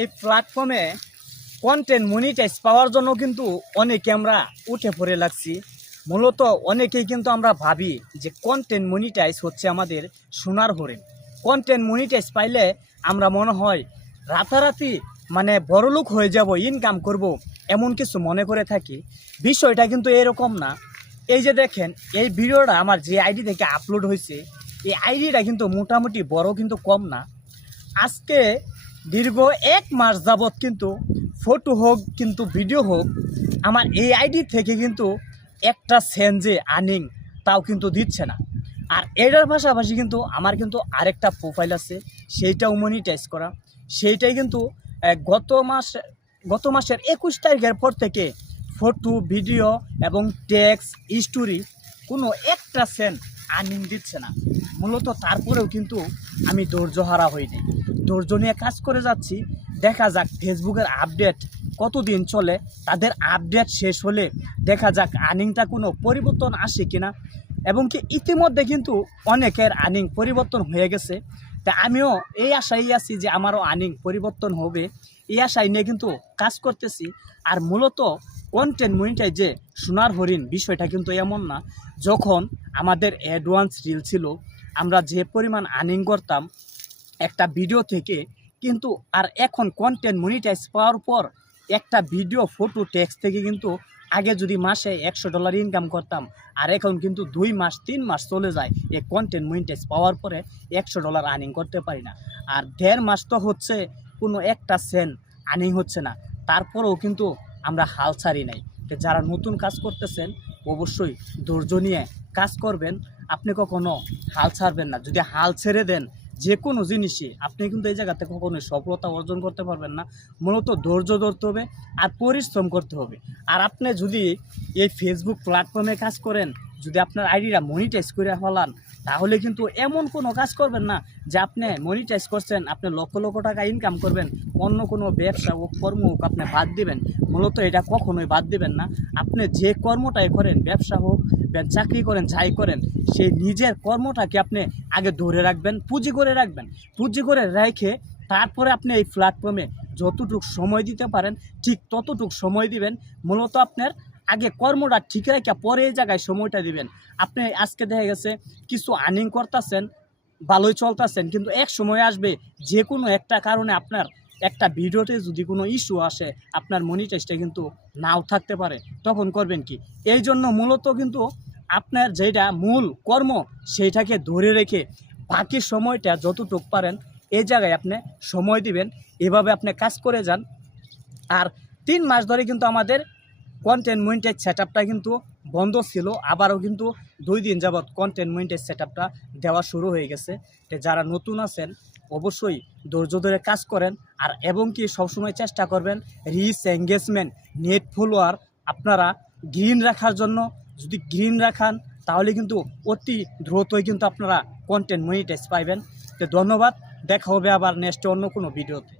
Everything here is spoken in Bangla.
এই প্ল্যাটফর্মে কন্টেন্ট মনিটাইজ পাওয়ার জন্য কিন্তু অনেকে আমরা উঠে পড়ে লাগছি। মূলত অনেকেই কিন্তু আমরা ভাবি যে কন্টেন্ট মনিটাইজ হচ্ছে আমাদের সোনার হরিণ। কন্টেন্ট মনিটাইজ পাইলে আমরা মনে হয় রাতারাতি বড়লোক হয়ে যাব, ইনকাম করব, এমন কিছু মনে করে থাকি। বিষয়টা কিন্তু এরকম না। এই যে দেখেন, এই ভিডিওটা আমার যে আইডি থেকে আপলোড হয়েছে, এই আইডিটা কিন্তু মোটামুটি বড় কিন্তু কম না। আজকে দীর্ঘ 1 মাস যাবৎ কিন্তু ফটো হোক কিন্তু ভিডিও হোক, আমার এই আইডি থেকে কিন্তু একটা সেন্টে আর্নিং তাও কিন্তু দিচ্ছে না। আর এটার পাশাপাশি কিন্তু আমার কিন্তু আরেকটা প্রোফাইল আছে, সেইটাও মনিটাইজ করা। সেইটাই কিন্তু গত মাসের 21 তারিখের পর থেকে ফটো ভিডিও এবং টেক্সট স্টোরি কোনো একটা সেন্ট আর্নিং দিচ্ছে না। মূলত তারপরেও কিন্তু আমি ধৈর্য হারা হইনি, ধৈর্য নিয়ে কাজ করে যাচ্ছি। দেখা যাক ফেসবুকের আপডেট কতদিন চলে, তাদের আপডেট শেষ হলে দেখা যাক আর্নিংটা কোনো পরিবর্তন আসে কিনা। এবং কি ইতিমধ্যে কিন্তু অনেকের আর্নিং পরিবর্তন হয়ে গেছে। তা আমিও এই আশাই আছি যে আমারও আর্নিং পরিবর্তন হবে, এই আশাই নিয়ে কিন্তু কাজ করতেছি। আর মূলত কন্টেন্ট মনিটাইজ যে সোনার হরিণ, বিষয়টা কিন্তু এমন না। যখন আমাদের অ্যাডভান্স রিল ছিল, আমরা যে পরিমাণ আর্নিং করতাম একটা ভিডিও থেকে, কিন্তু আর এখন কন্টেন্ট মনিটাইজ পাওয়ার পর একটা ভিডিও ফটো টেক্সট থেকে কিন্তু আগে যদি মাসে $100 ইনকাম করতাম, আর এখন কিন্তু 2 মাস 3 মাস চলে যায় এই কন্টেন্ট মনিটাইজ পাওয়ার পরে $100 আর্নিং করতে পারি না। আর 1.5 মাস তো হচ্ছে কোনো একটা সেন্ট আর্নিং হচ্ছে না। তারপরেও কিন্তু আমরা হাল ছাড়ি নাই। যারা নতুন কাজ করতেছেন অবশ্যই ধৈর্য নিয়ে কাজ করবেন, আপনি কখনো হাল ছাড়বেন না। যদি হাল ছেড়ে দেন যে কোনো জিনিসই, আপনি কিন্তু এই জায়গাতে কখনোই সফলতা অর্জন করতে পারবেন না। মূলত ধৈর্য ধরতে হবে আর পরিশ্রম করতে হবে। আর আপনি যদি এই ফেসবুক প্ল্যাটফর্মে কাজ করেন, যদি আপনার আইডিটা মনিটাইজ করে ফেলান, তাহলে কিন্তু এমন কোনো কাজ করবেন না যে আপনি মনিটাইজ করছেন, আপনি লক্ষ লক্ষ টাকা ইনকাম করবেন, অন্য কোনো ব্যবসা হোক কর্ম হোক আপনি বাদ দিবেন। মূলত এটা কখনোই বাদ দিবেন না। আপনি যে কর্মটাই করেন, ব্যবসা হোক চাকরি করেন, যাই করেন, সেই নিজের কর্মটাকে আপনি আগে ধরে রাখবেন, পুঁজি করে রাখবেন। পুঁজি করে রেখে তারপরে আপনি এই প্ল্যাটফর্মে যতটুকু সময় দিতে পারেন ঠিক ততটুকু সময় দিবেন। মূলত আপনার আগে কর্মটা ঠিক রেখে পরে এই জায়গায় সময়টা দিবেন। আপনি আজকে দেখা গেছে কিছু আর্নিং করতেছেন, ভালোই চলতেছেন, কিন্তু এক সময় আসবে যে কোনো একটা কারণে আপনার একটা ভিডিওতে যদি কোনো ইস্যু আসে, আপনার মনিটাইজটা কিন্তু নাও থাকতে পারে। তখন করবেন কি? এই জন্য মূলত কিন্তু আপনার যেটা মূল কর্ম সেইটাকে ধরে রেখে বাকি সময়টা যতটুকু পারেন এই জায়গায় আপনি সময় দিবেন। এভাবে আপনি কাজ করে যান। আর 3 মাস ধরে কিন্তু আমাদের কন্টেন্ট মনিটাইজ সেটআপটা কিন্তু বন্ধ ছিল, আবারও কিন্তু 2 দিন যাবৎ কন্টেন্ট মনিটাইজ সেটআপটা দেওয়া শুরু হয়ে গেছে। তো যারা নতুন আছেন অবশ্যই ধৈর্য ধরে কাজ করেন। আর এবং কি সবসময় চেষ্টা করবেন রিচ এঙ্গেজমেন্ট নেট ফলোয়ার আপনারা গ্রিন রাখার জন্য। যদি গ্রিন রাখান তাহলে কিন্তু অতি দ্রুতই কিন্তু আপনারা কন্টেন্ট মনিটাইজ পাইবেন। তো ধন্যবাদ, দেখা হবে আবার নেক্সট অন্য কোনো ভিডিওতে।